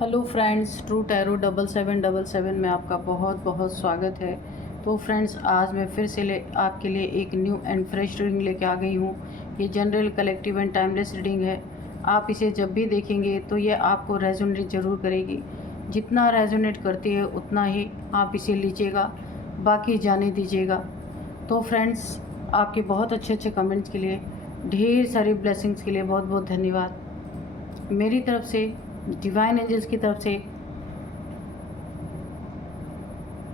Hello friends, true tarot 7777 में आपका बहुत बहुत स्वागत है। तो फ्रेंड्स, आज मैं फिर से आपके लिए एक न्यू एंड फ्रेश रीडिंग लेके आ गई हूँ। ये general, collective and timeless reading है। आप इसे जब भी देखेंगे तो ये आपको रेजोनेट ज़रूर करेगी। जितना रेजोनेट करती है उतना ही आप इसे लीजिएगा, बाकी जाने दीजिएगा। तो फ्रेंड्स, आपके बहुत अच्छे अच्छे कमेंट्स के लिए, ढेर सारी ब्लेसिंग्स के लिए बहुत बहुत धन्यवाद। मेरी तरफ से, डिवाइन एंजल्स की तरफ से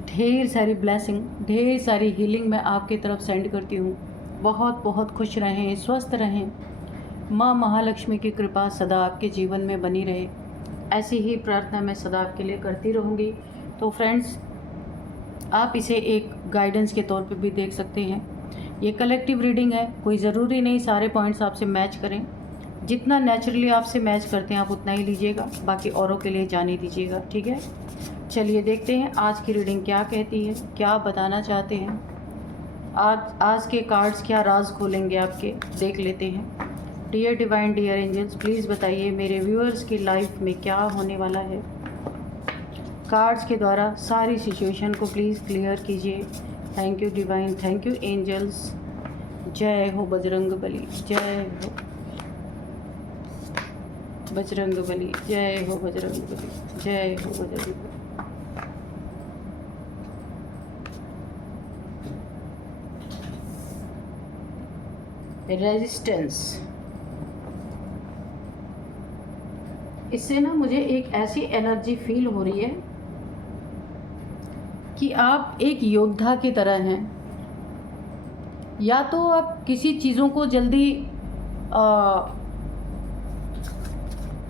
ढेर सारी ब्लेसिंग, ढेर सारी हीलिंग मैं आपकी तरफ सेंड करती हूँ। बहुत बहुत खुश रहें, स्वस्थ रहें। माँ महालक्ष्मी की कृपा सदा आपके जीवन में बनी रहे, ऐसी ही प्रार्थना मैं सदा आपके लिए करती रहूँगी। तो फ्रेंड्स, आप इसे एक गाइडेंस के तौर पे भी देख सकते हैं। ये कलेक्टिव रीडिंग है, कोई ज़रूरी नहीं सारे पॉइंट्स आपसे मैच करें। जितना नेचुरली आपसे मैच करते हैं आप उतना ही लीजिएगा, बाकी औरों के लिए जाने दीजिएगा, ठीक है। चलिए देखते हैं आज की रीडिंग क्या कहती है, क्या बताना चाहते हैं। आज के कार्ड्स क्या राज खोलेंगे आपके, देख लेते हैं। Dear divine, dear angels, please बताइए मेरे व्यूअर्स की लाइफ में क्या होने वाला है। कार्ड्स के द्वारा सारी सिचुएशन को प्लीज़ क्लियर कीजिए। Thank you divine, thank you angels. जय हो बजरंग बली, जय हो बजरंग बली, जय हो बजरंग बली, जय हो बजरंग बली। रेजिस्टेंस, इससे ना मुझे एक ऐसी एनर्जी फील हो रही है कि आप एक योद्धा की तरह हैं। या तो आप किसी चीज़ों को जल्दी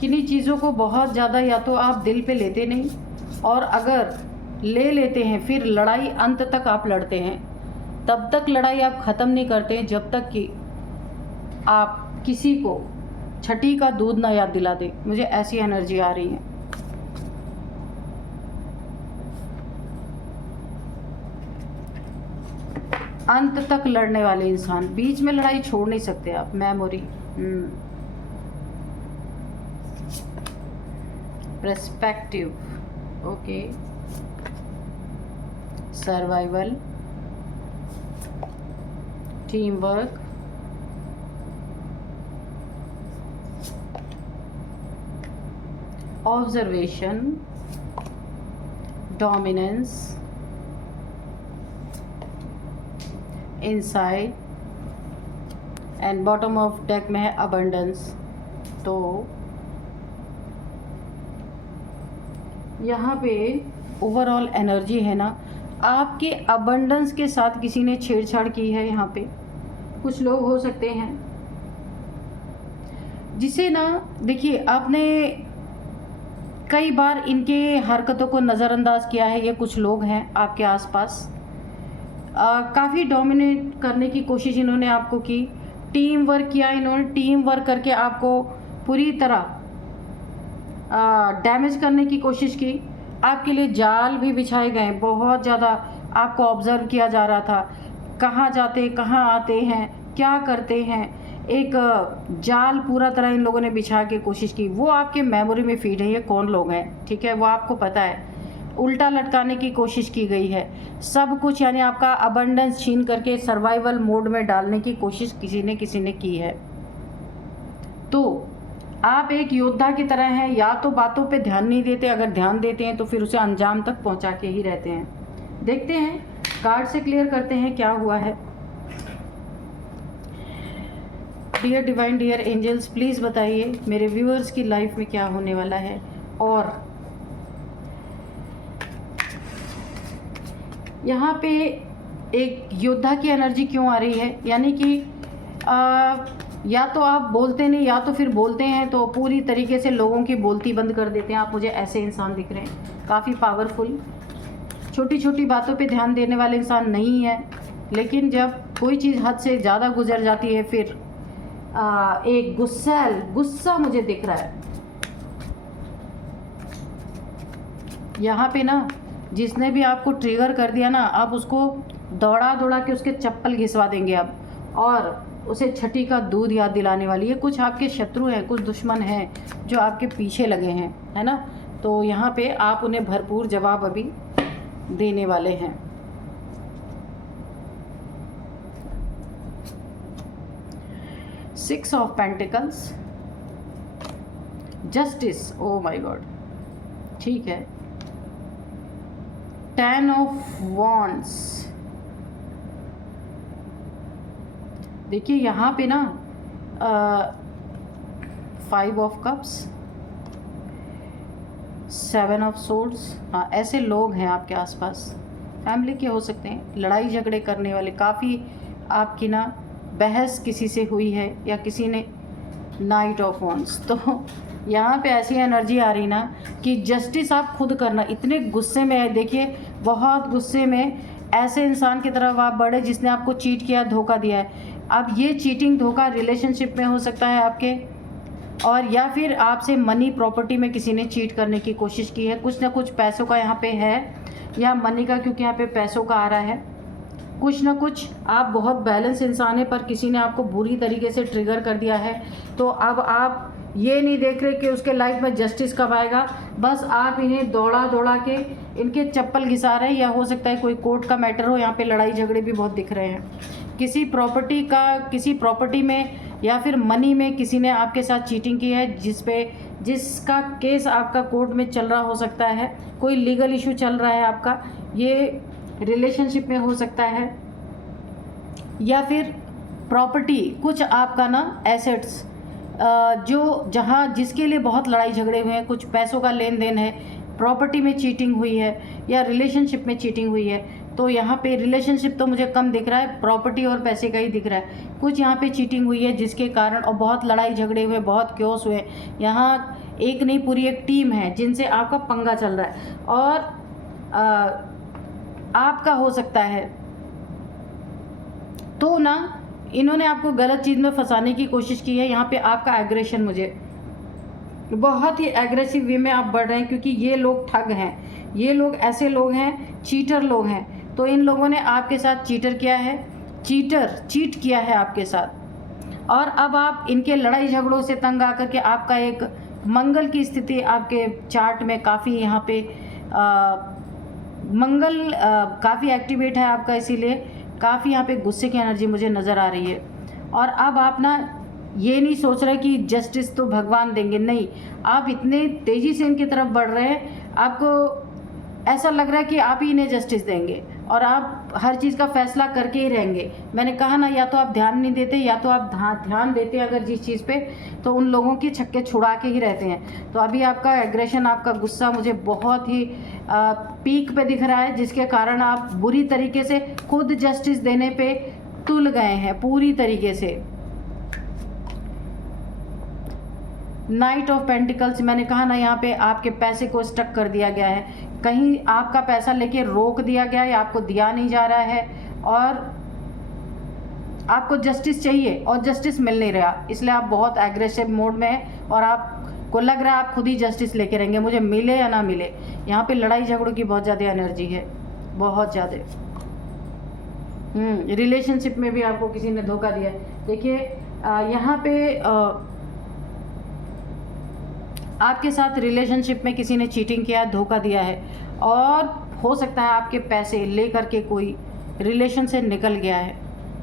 किन्हीं चीज़ों को बहुत ज़्यादा या तो आप दिल पे लेते नहीं, और अगर ले लेते हैं फिर लड़ाई अंत तक आप लड़ते हैं। तब तक लड़ाई आप ख़त्म नहीं करते जब तक कि आप किसी को छठी का दूध ना याद दिला दे। मुझे ऐसी एनर्जी आ रही है। अंत तक लड़ने वाले इंसान, बीच में लड़ाई छोड़ नहीं सकते आप। Memory, perspective, okay, survival, team work, observation, dominance, inside, and bottom of deck में है अबंडेंस। तो यहाँ पे ओवरऑल एनर्जी है ना, आपके अबंडेंस के साथ किसी ने छेड़छाड़ की है। यहाँ पे कुछ लोग हो सकते हैं जिसे ना, देखिए, आपने कई बार इनके हरकतों को नज़रअंदाज किया है। ये कुछ लोग हैं आपके आसपास, काफ़ी डोमिनेट करने की कोशिश इन्होंने आपको की। टीम वर्क किया इन्होंने, टीम वर्क करके आपको पूरी तरह डैमेज करने की कोशिश की। आपके लिए जाल भी बिछाए गए, बहुत ज़्यादा आपको ऑब्जर्व किया जा रहा था। कहाँ जाते, कहाँ आते हैं, क्या करते हैं, एक जाल पूरा तरह इन लोगों ने बिछा के कोशिश की। वो आपके मेमोरी में फीड है, ये कौन लोग हैं, ठीक है, वो आपको पता है। उल्टा लटकाने की कोशिश की गई है सब कुछ, यानी आपका अबंडेंस छीन करके सर्वाइवल मोड में डालने की कोशिश किसी ने की है। तो आप एक योद्धा की तरह हैं, या तो बातों पे ध्यान नहीं देते, अगर ध्यान देते हैं तो फिर उसे अंजाम तक पहुंचा के ही रहते हैं। देखते हैं, कार्ड से क्लियर करते हैं क्या हुआ है। Dear divine, dear angels, please बताइए मेरे व्यूअर्स की लाइफ में क्या होने वाला है। और यहाँ पे एक योद्धा की एनर्जी क्यों आ रही है, यानी कि या तो आप बोलते नहीं, या तो फिर बोलते हैं तो पूरी तरीके से लोगों की बोलती बंद कर देते हैं। आप मुझे ऐसे इंसान दिख रहे हैं, काफ़ी पावरफुल, छोटी छोटी बातों पे ध्यान देने वाले इंसान नहीं है। लेकिन जब कोई चीज़ हद से ज़्यादा गुजर जाती है फिर एक गुस्सा मुझे दिख रहा है यहाँ पे ना। जिसने भी आपको ट्रिगर कर दिया ना, आप उसको दौड़ा दौड़ा के उसके चप्पल घिसवा देंगे अब, और उसे छठी का दूध याद दिलाने वाली है। कुछ आपके शत्रु हैं, कुछ दुश्मन हैं जो आपके पीछे लगे हैं, है ना। तो यहाँ पे आप उन्हें भरपूर जवाब अभी देने वाले हैं। Six of pentacles, justice, oh my God, ठीक है। 10 ऑफ वॉन्ड्स, देखिए यहाँ पे ना 5 ऑफ कप्स, 7 ऑफ सोर्ड्स। हाँ, ऐसे लोग हैं आपके आसपास, फैमिली के हो सकते हैं, लड़ाई झगड़े करने वाले, काफ़ी आपकी ना बहस किसी से हुई है या किसी ने। नाइट ऑफ वॉन्ड्स, तो यहाँ पे ऐसी एनर्जी आ रही ना कि जस्टिस आप खुद करना। इतने गुस्से में है, देखिए बहुत गुस्से में ऐसे इंसान की तरफ आप बढ़े जिसने आपको चीट किया, धोखा दिया है। अब ये चीटिंग धोखा रिलेशनशिप में हो सकता है आपके, और या फिर आपसे मनी प्रॉपर्टी में किसी ने चीट करने की कोशिश की है। कुछ ना कुछ पैसों का यहाँ पे है, या मनी का, क्योंकि यहाँ पे पैसों का आ रहा है। कुछ ना कुछ आप बहुत बैलेंस इंसान है, पर किसी ने आपको बुरी तरीके से ट्रिगर कर दिया है। तो अब आप ये नहीं देख रहे कि उसके लाइफ में जस्टिस कब आएगा, बस आप इन्हें दौड़ा दौड़ा के इनके चप्पल घिसा रहे हैं। या हो सकता है कोई कोर्ट का मैटर हो, यहाँ पे लड़ाई झगड़े भी बहुत दिख रहे हैं। किसी प्रॉपर्टी में या फिर मनी में किसी ने आपके साथ चीटिंग की है, जिसका केस आपका कोर्ट में चल रहा हो सकता है। कोई लीगल इशू चल रहा है आपका, ये रिलेशनशिप में हो सकता है। या फिर प्रॉपर्टी, कुछ आपका ना एसेट्स जिसके लिए बहुत लड़ाई झगड़े हुए हैं, कुछ पैसों का लेन देन है, प्रॉपर्टी में चीटिंग हुई है या रिलेशनशिप में चीटिंग हुई है। तो यहाँ पे रिलेशनशिप तो मुझे कम दिख रहा है, प्रॉपर्टी और पैसे का ही दिख रहा है। कुछ यहाँ पे चीटिंग हुई है जिसके कारण, और बहुत लड़ाई झगड़े हुए, बहुत क्योस हुए। यहाँ एक नहीं, पूरी एक टीम है जिनसे आपका पंगा चल रहा है, और आपका हो सकता है। तो ना इन्होंने आपको गलत चीज़ में फंसाने की कोशिश की है। यहाँ पे आपका एग्रेशन, मुझे बहुत ही एग्रेसिव वे में आप बढ़ रहे हैं, क्योंकि ये लोग ठग हैं, ये लोग ऐसे लोग हैं, चीटर लोग हैं। तो इन लोगों ने आपके साथ चीट किया है आपके साथ। और अब आप इनके लड़ाई झगड़ों से तंग आकर के, आपका एक मंगल की स्थिति आपके चार्ट में काफ़ी यहाँ पे मंगल काफ़ी एक्टिवेट है आपका, इसीलिए काफ़ी यहाँ पे गुस्से की एनर्जी मुझे नज़र आ रही है। और अब आप ना ये नहीं सोच रहे कि जस्टिस तो भगवान देंगे, नहीं, आप इतने तेज़ी से इनकी तरफ बढ़ रहे हैं, आपको ऐसा लग रहा है कि आप ही इन्हें जस्टिस देंगे, और आप हर चीज़ का फैसला करके ही रहेंगे। मैंने कहा ना, या तो आप ध्यान नहीं देते, या तो आप ध्यान देते हैं अगर जिस चीज़ पे, तो उन लोगों के छक्के छुड़ा के ही रहते हैं। तो अभी आपका एग्रेशन, आपका गुस्सा मुझे बहुत ही पीक पे दिख रहा है, जिसके कारण आप बुरी तरीके से खुद जस्टिस देने पे तुल गए हैं पूरी तरीके से। नाइट ऑफ पेंटिकल्स, मैंने कहा ना, यहाँ पे आपके पैसे को स्टक कर दिया गया है, कहीं आपका पैसा लेके रोक दिया गया है, आपको दिया नहीं जा रहा है, और आपको जस्टिस चाहिए और जस्टिस मिल नहीं रहा, इसलिए आप बहुत एग्रेसिव मोड में हैं, और आपको लग रहा है आप खुद ही जस्टिस लेके रहेंगे, मुझे मिले या ना मिले। यहाँ पे लड़ाई झगड़ों की बहुत ज़्यादा एनर्जी है, बहुत ज़्यादा। रिलेशनशिप में भी आपको किसी ने धोखा दिया है। देखिए यहाँ पे आपके साथ रिलेशनशिप में किसी ने चीटिंग किया, धोखा दिया है, और हो सकता है आपके पैसे ले करके कोई रिलेशन से निकल गया है,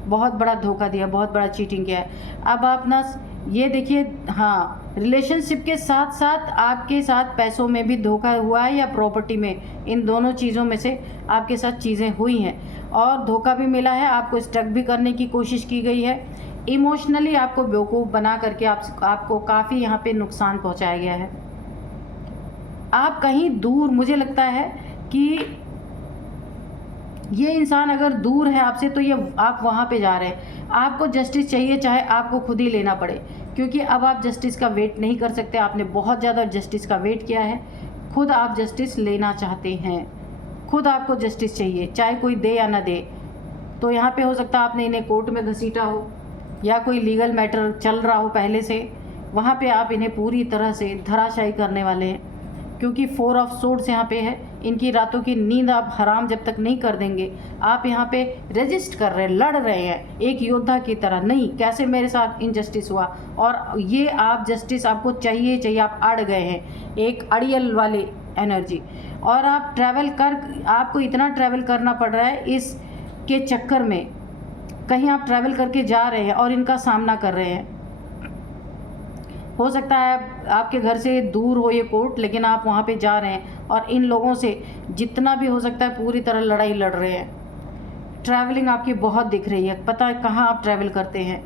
बहुत बड़ा धोखा दिया, बहुत बड़ा चीटिंग किया है। अब आप ना ये देखिए, हाँ, रिलेशनशिप के साथ साथ आपके साथ पैसों में भी धोखा हुआ है, या प्रॉपर्टी में, इन दोनों चीज़ों में से आपके साथ चीज़ें हुई हैं, और धोखा भी मिला है, आपको स्टक भी करने की कोशिश की गई है, इमोशनली आपको बेवकूफ़ बना करके आपको काफ़ी यहाँ पे नुकसान पहुँचाया गया है। आप कहीं दूर, मुझे लगता है कि ये इंसान अगर दूर है आपसे, तो ये आप वहाँ पे जा रहे हैं। आपको जस्टिस चाहिए, चाहे आपको खुद ही लेना पड़े, क्योंकि अब आप जस्टिस का वेट नहीं कर सकते। आपने बहुत ज़्यादा जस्टिस का वेट किया है, खुद आप जस्टिस लेना चाहते हैं, खुद आपको जस्टिस चाहिए, चाहे कोई दे या ना दे। तो यहाँ पे हो सकता है आपने इन्हें कोर्ट में घसीटा हो, या कोई लीगल मैटर चल रहा हो पहले से, वहाँ पे आप इन्हें पूरी तरह से धराशायी करने वाले हैं। क्योंकि 4 ऑफ सोर्ड्स यहाँ पे है। इनकी रातों की नींद आप हराम जब तक नहीं कर देंगे, आप यहाँ पे रेजिस्ट कर रहे हैं, लड़ रहे हैं एक योद्धा की तरह, नहीं कैसे मेरे साथ इनजस्टिस हुआ, और ये आप जस्टिस आपको चाहिए, आप अड़ गए हैं, एक अड़ियल वाली एनर्जी। और आप आपको इतना ट्रैवल करना पड़ रहा है इसके चक्कर में, कहीं आप ट्रैवल करके जा रहे हैं और इनका सामना कर रहे हैं। हो सकता है आपके घर से दूर हो ये कोर्ट, लेकिन आप वहाँ पे जा रहे हैं और इन लोगों से जितना भी हो सकता है पूरी तरह लड़ाई लड़ रहे हैं। ट्रैवलिंग आपकी बहुत दिख रही है, पता है कहाँ आप ट्रैवल करते हैं।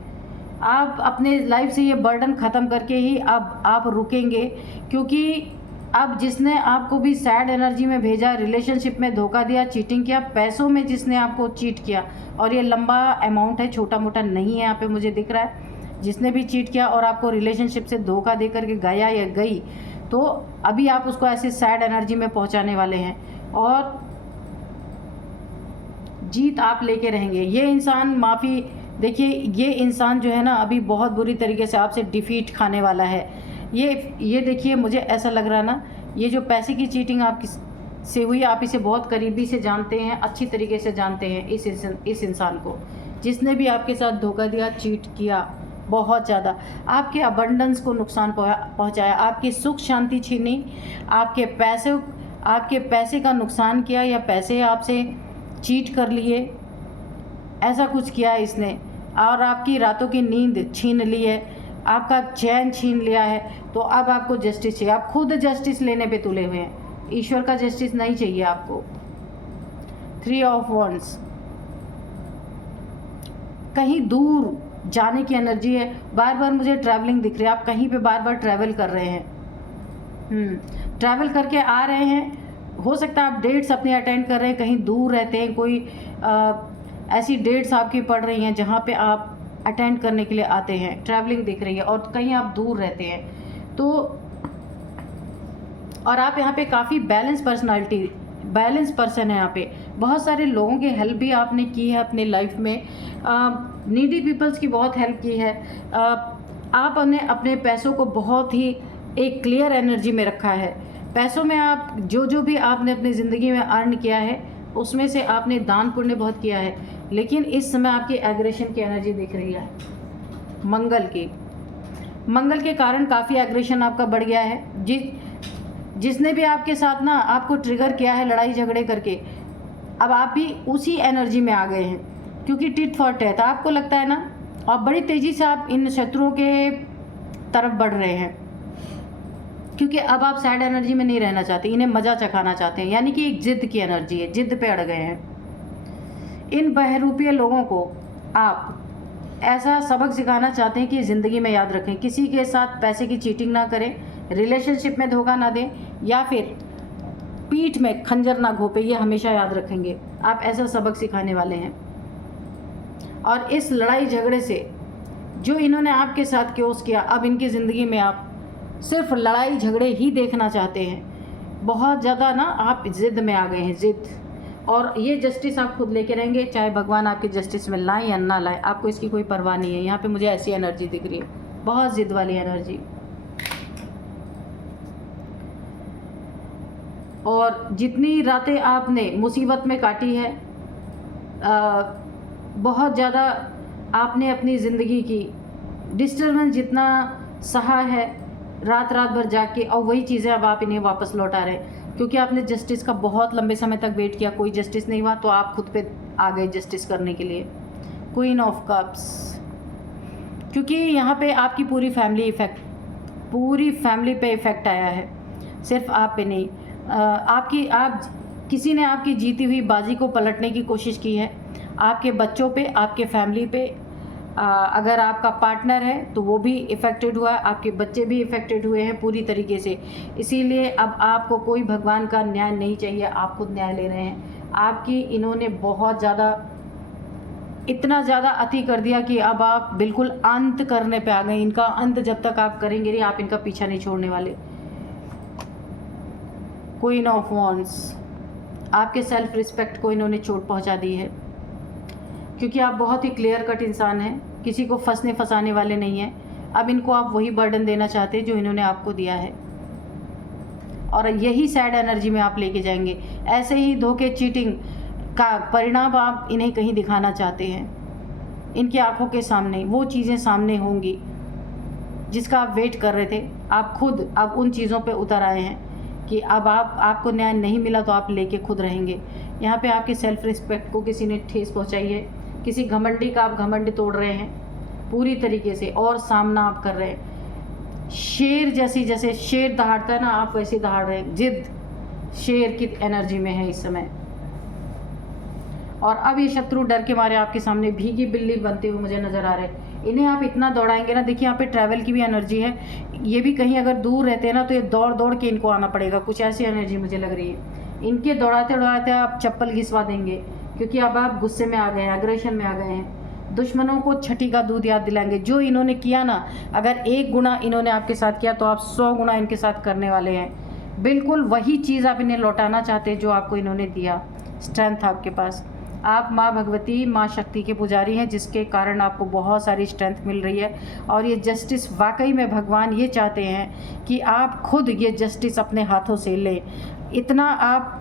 आप अपने लाइफ से ये बर्डन ख़त्म करके ही अब आप रुकेंगे, क्योंकि अब जिसने आपको भी सैड एनर्जी में भेजा, रिलेशनशिप में धोखा दिया, चीटिंग किया, पैसों में जिसने आपको चीट किया, और ये लंबा अमाउंट है, छोटा मोटा नहीं है, यहाँ पे मुझे दिख रहा है, जिसने भी चीट किया और आपको रिलेशनशिप से धोखा दे करके गया या गई, तो अभी आप उसको ऐसे सैड एनर्जी में पहुंचाने वाले हैं और जीत आप लेके रहेंगे। ये इंसान माफ़ी, देखिए ये इंसान जो है ना अभी बहुत बुरी तरीके से आपसे डिफीट खाने वाला है। ये देखिए, मुझे ऐसा लग रहा है ना, ये जो पैसे की चीटिंग आपकी से हुई, आप इसे बहुत करीबी से जानते हैं, अच्छी तरीके से जानते हैं इस इंसान को, जिसने भी आपके साथ धोखा दिया, चीट किया, बहुत ज़्यादा आपके अबंडेंस को नुकसान पहुंचाया, आपकी सुख शांति छीनी, आपके पैसे का नुकसान किया, या पैसे आपसे चीट कर लिए, ऐसा कुछ किया इसने, और आपकी रातों की नींद छीन ली है, आपका चैन छीन लिया है। तो अब आपको जस्टिस चाहिए, आप खुद जस्टिस लेने पे तुले हुए हैं, ईश्वर का जस्टिस नहीं चाहिए आपको। 3 ऑफ वंड्स, कहीं दूर जाने की एनर्जी है, बार बार मुझे ट्रैवलिंग दिख रही है, आप कहीं पे बार बार ट्रैवल कर रहे हैं, ट्रैवल करके आ रहे हैं। हो सकता है आप डेट्स अपने अटेंड कर रहे हैं, कहीं दूर रहते हैं, कोई ऐसी डेट्स आपकी पड़ रही हैं जहाँ पे आप अटेंड करने के लिए आते हैं, ट्रैवलिंग दिख रही है, और कहीं आप दूर रहते हैं तो, और आप यहाँ पे काफ़ी बैलेंस पर्सन है, यहाँ पे बहुत सारे लोगों की हेल्प भी आपने की है अपने लाइफ में, नीडी पीपल्स की बहुत हेल्प की है, आपने अपने पैसों को बहुत ही एक क्लियर एनर्जी में रखा है। पैसों में आप जो भी आपने अपनी ज़िंदगी में अर्न किया है उसमें से आपने दान पुण्य बहुत किया है, लेकिन इस समय आपकी एग्रेशन की एनर्जी दिख रही है मंगल के कारण काफ़ी एग्रेशन आपका बढ़ गया है। जिसने भी आपके साथ ना आपको ट्रिगर किया है लड़ाई झगड़े करके, अब आप भी उसी एनर्जी में आ गए हैं, क्योंकि टिट फॉर टैट आपको लगता है ना, और बड़ी तेज़ी से आप इन शत्रुओं के तरफ बढ़ रहे हैं, क्योंकि अब आप सैड एनर्जी में नहीं रहना चाहते, इन्हें मज़ा चखाना चाहते हैं, यानी कि एक जिद की एनर्जी है, जिद पे अड़ गए हैं। इन बहरूपीय लोगों को आप ऐसा सबक सिखाना चाहते हैं कि ज़िंदगी में याद रखें, किसी के साथ पैसे की चीटिंग ना करें, रिलेशनशिप में धोखा ना दें, या फिर पीठ में खंजर ना घोंपे, ये हमेशा याद रखेंगे। आप ऐसा सबक सिखाने वाले हैं। और इस लड़ाई झगड़े से जो इन्होंने आपके साथ क्योस किया, अब इनकी ज़िंदगी में आप सिर्फ लड़ाई झगड़े ही देखना चाहते हैं, बहुत ज़्यादा ना आप ज़िद में आ गए हैं, ज़िद। और ये जस्टिस आप खुद लेके रहेंगे, चाहे भगवान आपके जस्टिस में लाए या ना लाए, आपको इसकी कोई परवाह नहीं है। यहाँ पे मुझे ऐसी एनर्जी दिख रही है, बहुत ज़िद वाली एनर्जी। और जितनी रातें आपने मुसीबत में काटी है, बहुत ज़्यादा आपने अपनी ज़िंदगी की डिस्टर्बेंस जितना सहा है, रात भर जाग के, और वही चीज़ें अब आप इन्हें वापस लौटा रहे हैं, क्योंकि आपने जस्टिस का बहुत लंबे समय तक वेट किया, कोई जस्टिस नहीं हुआ, तो आप खुद पे आ गए जस्टिस करने के लिए। क्वीन ऑफ कप्स, क्योंकि यहाँ पे आपकी पूरी फैमिली पे इफ़ेक्ट आया है, सिर्फ आप पे नहीं। किसी ने आपकी जीती हुई बाजी को पलटने की कोशिश की है, आपके बच्चों पे, आपके फैमिली पे। अगर आपका पार्टनर है तो वो भी इफ़ेक्टेड हुआ है, आपके बच्चे भी इफ़ेक्टेड हुए हैं पूरी तरीके से। इसीलिए अब आपको कोई भगवान का न्याय नहीं चाहिए, आप खुद न्याय ले रहे हैं। आपकी इन्होंने बहुत ज़्यादा, इतना ज़्यादा अति कर दिया कि अब आप बिल्कुल अंत करने पे आ गए। इनका अंत जब तक आप करेंगे नहीं, आप इनका पीछा नहीं छोड़ने वाले। क्वीन ऑफ वॉन्ड्स, आपके सेल्फ रिस्पेक्ट को इन्होंने चोट पहुंचा दी है, क्योंकि आप बहुत ही क्लियर कट इंसान हैं, किसी को फंसाने वाले नहीं हैं। अब इनको आप वही बर्डन देना चाहते हैं जो इन्होंने आपको दिया है। और यही सैड एनर्जी में आप लेके जाएंगे। ऐसे ही धोखे, चीटिंग का परिणाम आप इन्हें कहीं दिखाना चाहते हैं, इनकी आंखों के सामने वो चीज़ें सामने होंगी जिसका आप वेट कर रहे थे। आप खुद अब उन चीज़ों पे उतर आए हैं कि अब आपको न्याय नहीं मिला तो आप लेके खुद रहेंगे। यहाँ पे आपके सेल्फ रिस्पेक्ट को किसी ने ठेस पहुँचाई है, किसी घमंडी का आप घमंड तोड़ रहे हैं पूरी तरीके से, और सामना आप कर रहे हैं। शेर जैसे शेर दहाड़ता है ना, आप वैसे दहाड़ रहे हैं। जिद शेर की एनर्जी में है इस समय। और अब ये शत्रु डर के मारे आपके सामने भीगी बिल्ली बनते हुए मुझे नज़र आ रहे हैं। इन्हें आप इतना दौड़ाएंगे ना, देखिए यहाँ पे ट्रैवल की भी एनर्जी है। ये भी कहीं अगर दूर रहते हैं ना तो ये दौड़ दौड़ के इनको आना पड़ेगा, कुछ ऐसी एनर्जी मुझे लग रही है। इनके दौड़ाते दौड़ाते आप चप्पल घिसवा देंगे, क्योंकि अब आप गुस्से में आ गए हैं, अग्रेशन में आ गए हैं। दुश्मनों को छठी का दूध याद दिलाएंगे। जो इन्होंने किया ना, अगर 1 गुना इन्होंने आपके साथ किया तो आप 100 गुना इनके साथ करने वाले हैं। बिल्कुल वही चीज़ आप इन्हें लौटाना चाहते हैं जो आपको इन्होंने दिया। स्ट्रेंथ आपके पास, आप माँ भगवती, माँ शक्ति के पुजारी हैं, जिसके कारण आपको बहुत सारी स्ट्रेंथ मिल रही है। और ये जस्टिस वाकई में भगवान ये चाहते हैं कि आप खुद ये जस्टिस अपने हाथों से लें। इतना आप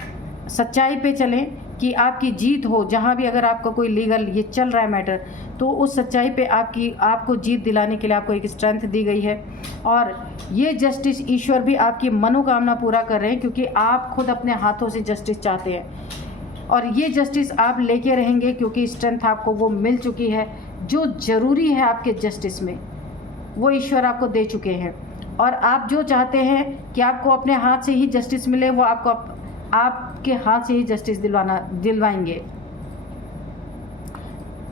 सच्चाई पे चलें कि आपकी जीत हो। जहाँ भी अगर आपका कोई लीगल ये चल रहा है मैटर, तो उस सच्चाई पे आपको जीत दिलाने के लिए आपको एक स्ट्रेंथ दी गई है। और ये जस्टिस ईश्वर भी आपकी मनोकामना पूरा कर रहे हैं, क्योंकि आप खुद अपने हाथों से जस्टिस चाहते हैं। और ये जस्टिस आप लेके रहेंगे, क्योंकि स्ट्रेंथ आपको वो मिल चुकी है जो ज़रूरी है आपके जस्टिस में, वो ईश्वर आपको दे चुके हैं। और आप जो चाहते हैं कि आपको अपने हाथ से ही जस्टिस मिले, वो आपके हाथ से ही जस्टिस दिलवाएंगे।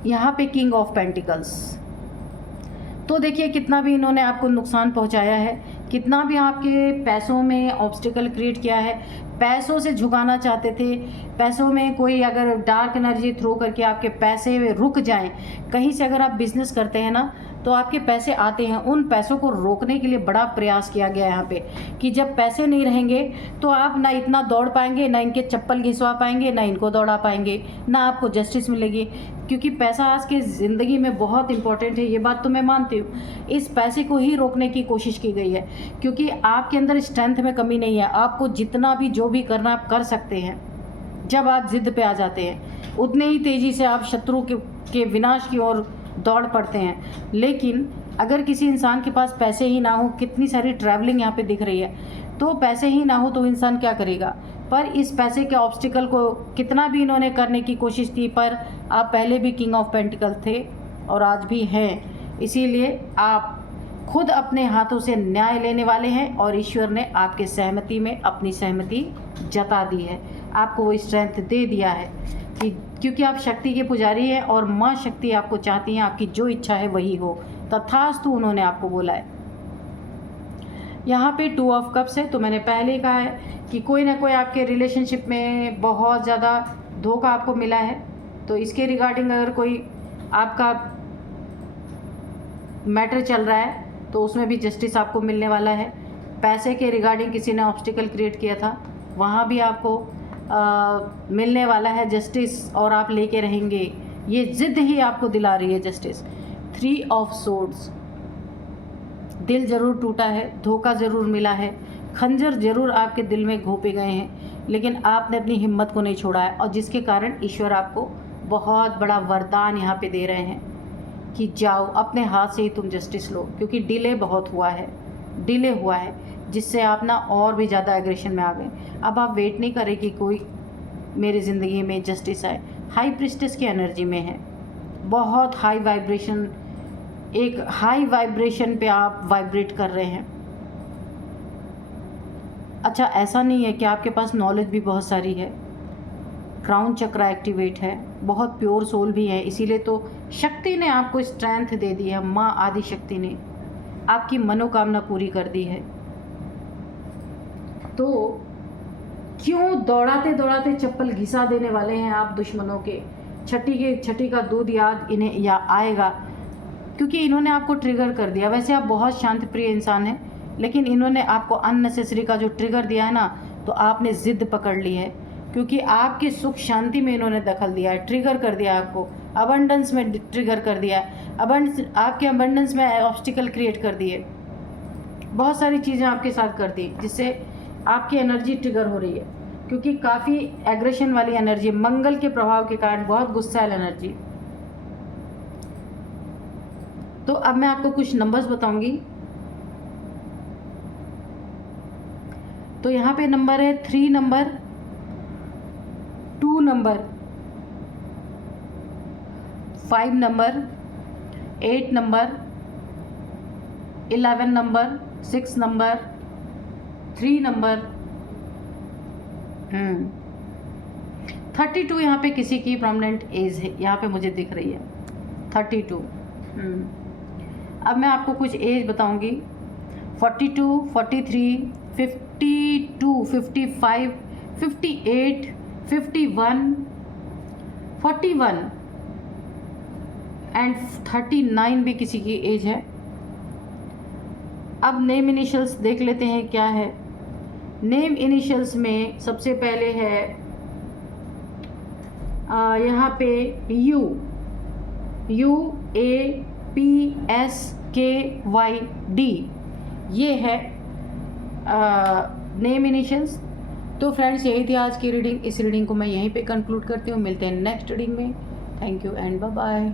यहाँ पे किंग ऑफ पेंटिकल्स, तो देखिए कितना भी इन्होंने आपको नुकसान पहुँचाया है, कितना भी आपके पैसों में ऑब्स्टिकल क्रिएट किया है, पैसों से झुकाना चाहते थे, पैसों में कोई अगर डार्क एनर्जी थ्रो करके आपके पैसे रुक जाएं। कहीं से अगर आप बिजनेस करते हैं ना तो आपके पैसे आते हैं, उन पैसों को रोकने के लिए बड़ा प्रयास किया गया है यहाँ पे, कि जब पैसे नहीं रहेंगे तो आप ना इतना दौड़ पाएंगे, ना इनके चप्पल घिसवा पाएंगे, ना इनको दौड़ा पाएंगे, ना आपको जस्टिस मिलेगी। क्योंकि पैसा आज की ज़िंदगी में बहुत इंपॉर्टेंट है, ये बात तो मैं मानती हूँ। इस पैसे को ही रोकने की कोशिश की गई है, क्योंकि आपके अंदर स्ट्रेंथ में कमी नहीं है। आपको जितना भी जो भी करना आप कर सकते हैं। जब आप जिद पे आ जाते हैं, उतने ही तेज़ी से आप शत्रु के विनाश की ओर दौड़ पड़ते हैं। लेकिन अगर किसी इंसान के पास पैसे ही ना हो, कितनी सारी ट्रैवलिंग यहाँ पे दिख रही है, तो पैसे ही ना हो तो इंसान क्या करेगा। पर इस पैसे के ऑब्स्टिकल को कितना भी इन्होंने करने की कोशिश की, पर आप पहले भी किंग ऑफ पेंटिकल थे और आज भी हैं। इसीलिए आप खुद अपने हाथों से न्याय लेने वाले हैं, और ईश्वर ने आपके सहमति में अपनी सहमति जता दी है, आपको वो स्ट्रेंथ दे दिया है कि क्योंकि आप शक्ति के पुजारी हैं और माँ शक्ति आपको चाहती हैं आपकी जो इच्छा है वही हो। तथास्तु उन्होंने आपको बोला है। यहाँ पे 2 ऑफ कप्स है, तो मैंने पहले ही कहा है कि कोई ना कोई आपके रिलेशनशिप में बहुत ज़्यादा धोखा आपको मिला है। तो इसके रिगार्डिंग अगर कोई आपका मैटर चल रहा है तो उसमें भी जस्टिस आपको मिलने वाला है। पैसे के रिगार्डिंग किसी ने ऑब्स्टिकल क्रिएट किया था, वहाँ भी आपको मिलने वाला है जस्टिस, और आप लेके रहेंगे। ये जिद ही आपको दिला रही है जस्टिस। 3 ऑफ सोर्ड्स, दिल ज़रूर टूटा है, धोखा ज़रूर मिला है, खंजर ज़रूर आपके दिल में घोंपे गए हैं, लेकिन आपने अपनी हिम्मत को नहीं छोड़ा है, और जिसके कारण ईश्वर आपको बहुत बड़ा वरदान यहाँ पे दे रहे हैं कि जाओ अपने हाथ से ही तुम जस्टिस लो। क्योंकि डिले बहुत हुआ है, डिले हुआ है, जिससे आप ना और भी ज़्यादा एग्रेशन में आ गए। अब आप वेट नहीं करें कि कोई मेरी ज़िंदगी में जस्टिस आए। हाई प्रिस्टेस की एनर्जी में है, बहुत हाई वाइब्रेशन, एक हाई वाइब्रेशन पे आप वाइब्रेट कर रहे हैं। अच्छा, ऐसा नहीं है कि आपके पास नॉलेज भी बहुत सारी है, क्राउन चक्र एक्टिवेट है, बहुत प्योर सोल भी है। इसीलिए तो शक्ति ने आपको स्ट्रेंथ दे दी है, माँ आदि शक्ति ने आपकी मनोकामना पूरी कर दी है। तो क्यों दौड़ाते दौड़ाते चप्पल घिसा देने वाले हैं आप दुश्मनों के। छठी का दूध याद इन्हें या आएगा, क्योंकि इन्होंने आपको ट्रिगर कर दिया। वैसे आप बहुत शांत प्रिय इंसान हैं, लेकिन इन्होंने आपको अननेसेसरी का जो ट्रिगर दिया है ना, तो आपने ज़िद पकड़ ली है, क्योंकि आपकी सुख शांति में इन्होंने दखल दिया है, ट्रिगर कर दिया आपको, अबंडेंस में ट्रिगर कर दिया है, आपके अबंडेंस में ऑब्स्टिकल क्रिएट कर दिए, बहुत सारी चीज़ें आपके साथ कर दी, जिससे आपकी एनर्जी ट्रिगर हो रही है, क्योंकि काफ़ी एग्रेशन वाली एनर्जी, मंगल के प्रभाव के कारण बहुत गुस्सैल एनर्जी। तो अब मैं आपको कुछ नंबर्स बताऊंगी। तो यहाँ पे नंबर है 3 number, 2 number, 5 number, 8 number, 11 number, 6 number, 3 number, 32 यहाँ पे किसी की परमानेंट एज है, यहाँ पे मुझे दिख रही है 32। अब मैं आपको कुछ एज बताऊंगी। 42, 43, 52, 55, 58, 51, 41 एंड 39 भी किसी की एज है। अब नेम इनिशियल्स देख लेते हैं क्या है। नेम इनिशियल्स में सबसे पहले है यहाँ पे यू, UAPSKYD, ये है नेम इनिशियल्स। तो फ्रेंड्स, यही थी आज की रीडिंग। इस रीडिंग को मैं यहीं पे कंक्लूड करती हूँ। मिलते हैं नेक्स्ट रीडिंग में। Thank you and bye bye.